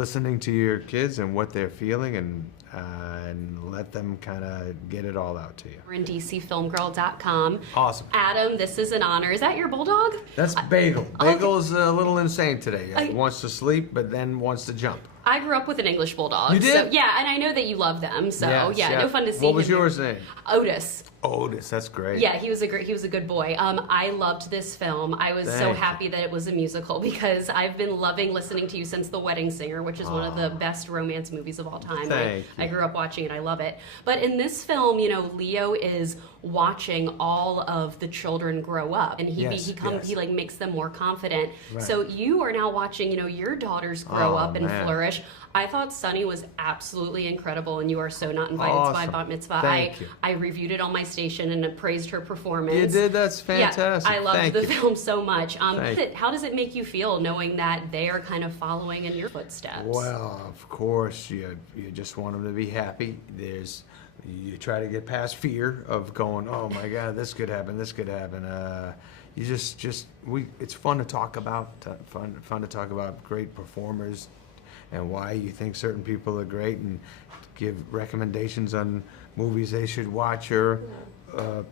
listening to your kids and what they're feeling, and let them kind of get it all out to you. We're in DCFilmGirl.com. Awesome. Adam, this is an honor. Is that your bulldog? That's Bagel. Bagel's a little insane today. Wants to sleep, but then wants to jump. I grew up with an English bulldog. You did? So, yeah, and I know that you love them. So Yes. no fun to see. What was him. yours name? Otis. Otis, that's great. Yeah, he was a good boy. I loved this film. I was so happy that it was a musical because I've been loving listening to you since The Wedding Singer, which is one of the best romance movies of all time. I grew up watching it. I love it. But in this film, Leo is watching all of the children grow up, and he like makes them more confident. Right. So you are now watching, your daughters grow up and flourish. I thought Sunny was absolutely incredible, and You Are So Not Invited to My Bat Mitzvah. I reviewed it on my station and praised her performance. You did? That's fantastic. Yeah, I loved the film so much. How does it make you feel knowing that they are kind of following in your footsteps? Well, of course, you just want them to be happy. You try to get past fear of going, oh my God, this could happen, this could happen. It's fun to talk about. Fun to talk about great performers and why you think certain people are great, and give recommendations on movies they should watch or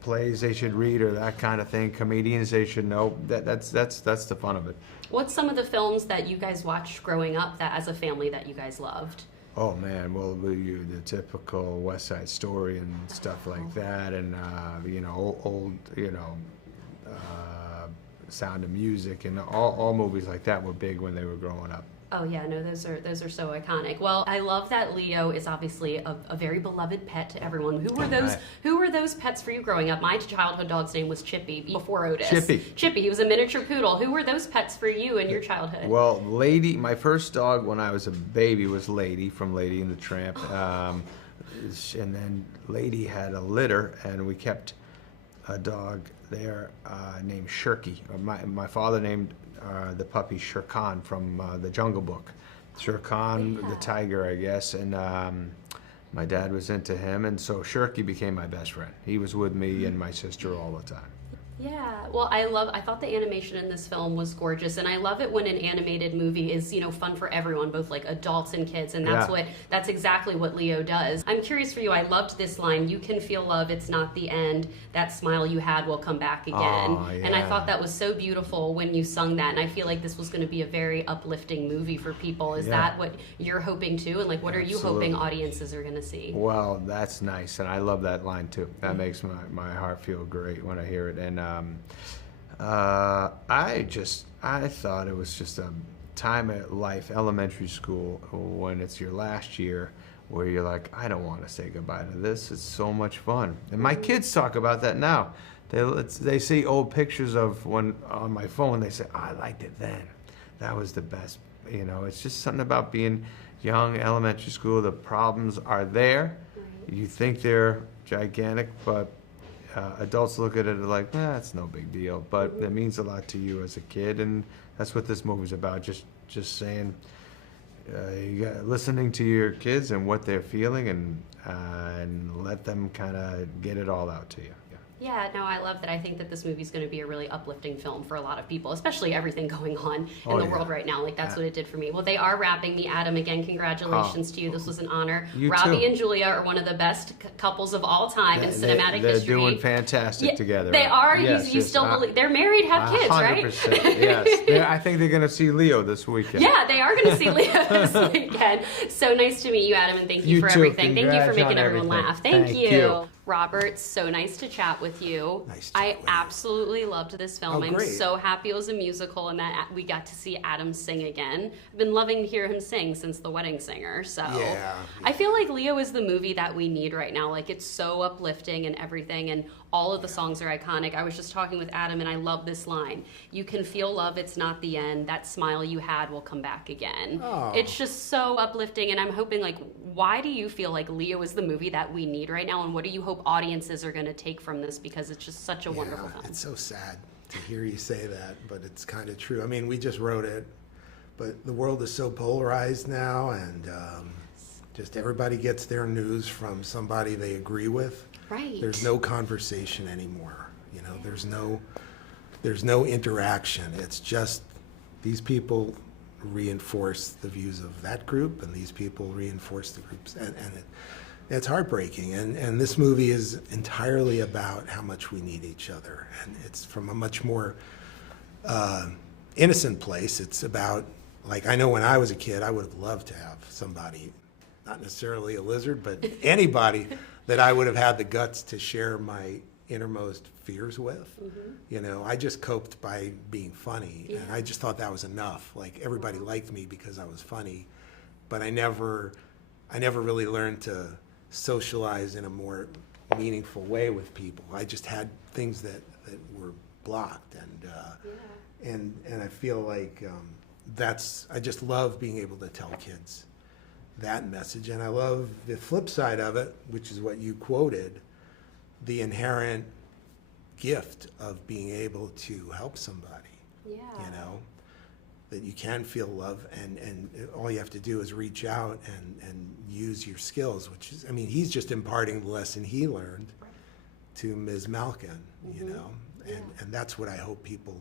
plays they should read or that kind of thing. Comedians they should know. That's the fun of it. What's some of the films that you guys watched growing up that as a family that you guys loved? Oh man, well, the typical West Side Story and stuff like that, and old Sound of Music, and all movies like that were big when they were growing up. Oh yeah, no, those are so iconic. Well, I love that Leo is obviously a very beloved pet to everyone. Who were those pets for you growing up? My childhood dog's name was Chippy before Otis. Chippy. He was a miniature poodle. Who were those pets for you in your childhood? Well, Lady, my first dog when I was a baby was Lady from Lady and the Tramp. And then Lady had a litter, and we kept a dog there named Shirky. My father named the puppy Shere Khan from the Jungle Book. Shere Khan, the tiger, I guess, and my dad was into him, and so Shirky became my best friend. He was with me and my sister all the time. Yeah, well, I thought the animation in this film was gorgeous, and I love it when an animated movie is, fun for everyone, both like adults and kids, and that's exactly what Leo does. I'm curious for you, I loved this line, "You can feel love, it's not the end, that smile you had will come back again." And I thought that was so beautiful when you sung that, and I feel like this was going to be a very uplifting movie for people. Is that what you're hoping too? And what are you hoping audiences are going to see? Well, that's nice, and I love that line too. That makes my heart feel great when I hear it. And I thought it was just a time of life, elementary school, when it's your last year, where you're like, I don't want to say goodbye to this. It's so much fun. And my kids talk about that now. They see old pictures of when on my phone. They say, I liked it then. That was the best. It's just something about being young, elementary school. The problems are there. You think they're gigantic, but adults look at it like, it's no big deal, but it means a lot to you as a kid, and that's what this movie's about. Just saying, listening to your kids and what they're feeling, and let them kind of get it all out to you. Yeah, no, I love that. I think that this movie is going to be a really uplifting film for a lot of people, especially everything going on in the world right now. That's what it did for me. Well, they are wrapping me. Adam, again, congratulations to you. This was an honor. Robbie and Julia are one of the best couples of all time in cinematic history. They're doing fantastic together. They are. Yes, you still believe they're married, have kids, 100%, right? 100%. Yes. I think they're going to see Leo this weekend. Yeah, they are going to see Leo this weekend. So nice to meet you, Adam, and thank you for everything. Thank you for making everyone laugh. Thank you. Robert, so nice to chat with you. Nice to chat with you. absolutely loved this film. I'm so happy it was a musical and that we got to see Adam sing again. I've been loving to hear him sing since The Wedding Singer. So I feel like Leo is the movie that we need right now. It's so uplifting and everything, and all of the songs are iconic. I was just talking with Adam and I love this line. You can feel love, it's not the end. That smile you had will come back again. It's just so uplifting, and I'm hoping, why do you feel like Leo is the movie that we need right now, and what do you hope audiences are going to take from this, because it's just such a wonderful film? It's so sad to hear you say that, but it's kind of true. I mean, we just wrote it, but the world is so polarized now, and just everybody gets their news from somebody they agree with. Right. There's no conversation anymore. There's no interaction. It's just these people reinforce the views of that group, and these people reinforce the groups, and it's heartbreaking. And this movie is entirely about how much we need each other, and it's from a much more innocent place. It's about, like, I know when I was a kid, I would have loved to have somebody, not necessarily a lizard, but anybody that I would have had the guts to share my innermost fears with. You know, I just coped by being funny, and I just thought that was enough. Like, everybody liked me because I was funny, but I never really learned to socialize in a more meaningful way with people. I just had things that were blocked, and I feel like I just love being able to tell kids that message. And I love the flip side of it, which is what you quoted, the inherent gift of being able to help somebody. You know, that you can feel love, and all you have to do is reach out and use your skills, which is, I mean, he's just imparting the lesson he learned to Ms. Malkin, you know, and that's what I hope people,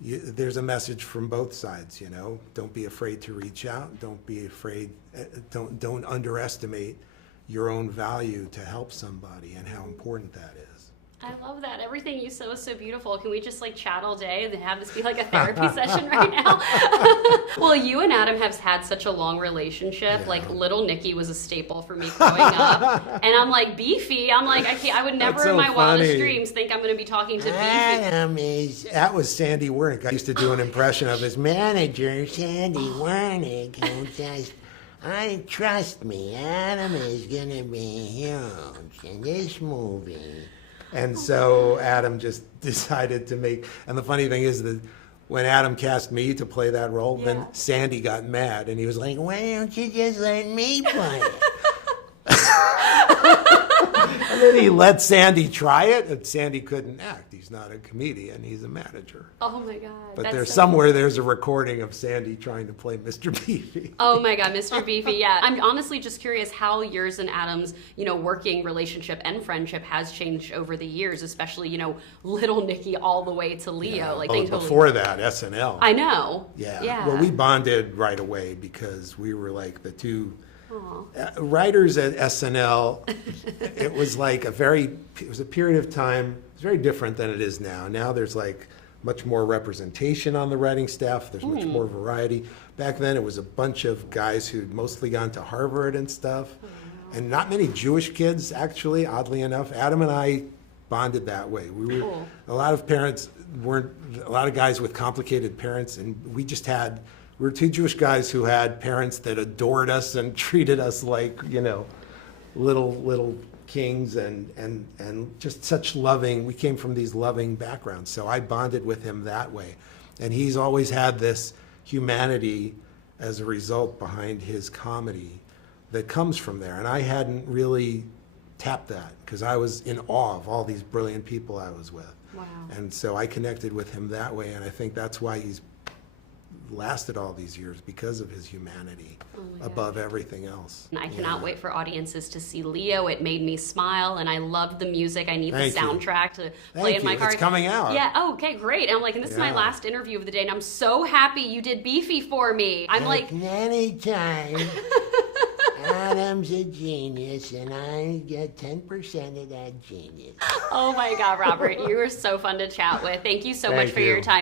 there's a message from both sides, you know. Don't be afraid to reach out. Don't be afraid, don't underestimate your own value to help somebody and how important that is. I love that. Everything you said was so beautiful. Can we just like chat all day and have this be like a therapy session right now? Well, you and Adam have had such a long relationship. Like, little Nicky was a staple for me growing up. And I'm like, Beefy. I'm like, I would never in my wildest dreams think I'm going to be talking to Beefy. That was Sandy Wernick. I used to do an impression of his manager, Sandy Wernick, who says, trust me, Adam is going to be huge in this movie. And so Adam just decided to make, and the funny thing is that when Adam cast me to play that role, then Sandy got mad, and he was like, why don't you just let me play it? And then he let Sandy try it, and Sandy couldn't act. He's not a comedian, he's a manager. Oh my God. But there's there's a recording of Sandy trying to play Mr. Beefy. Oh my God, Mr. Beefy, yeah. I'm honestly just curious how yours and Adam's, you know, working relationship and friendship has changed over the years, especially, you know, little Nicky all the way to Leo. Yeah. Like, before that, SNL. I know. Yeah. Well, we bonded right away because we were like the two writers at SNL. It was like it was a period of time, it's very different than it is now. Now there's like much more representation on the writing staff. There's much more variety. Back then it was a bunch of guys who'd mostly gone to Harvard and stuff. And not many Jewish kids, actually, oddly enough. Adam and I bonded that way. We were, a lot of parents a lot of guys with complicated parents, and we were two Jewish guys who had parents that adored us and treated us like, you know, little kings, and just such loving, we came from these loving backgrounds. So I bonded with him that way. And he's always had this humanity as a result behind his comedy that comes from there. And I hadn't really tapped that because I was in awe of all these brilliant people I was with. Wow. And so I connected with him that way, and I think that's why he's lasted all these years, because of his humanity above everything else. And I cannot wait for audiences to see Leo. It made me smile, and I loved the music. I need the soundtrack to play in my car. It's coming out. Yeah, okay, great. And I'm like, and this is my last interview of the day, and I'm so happy you did Beefy for me. I'm like, anytime. Adam's a genius, and I get 10% of that genius. Oh my God, Robert, you were so fun to chat with. Thank you so much for your time.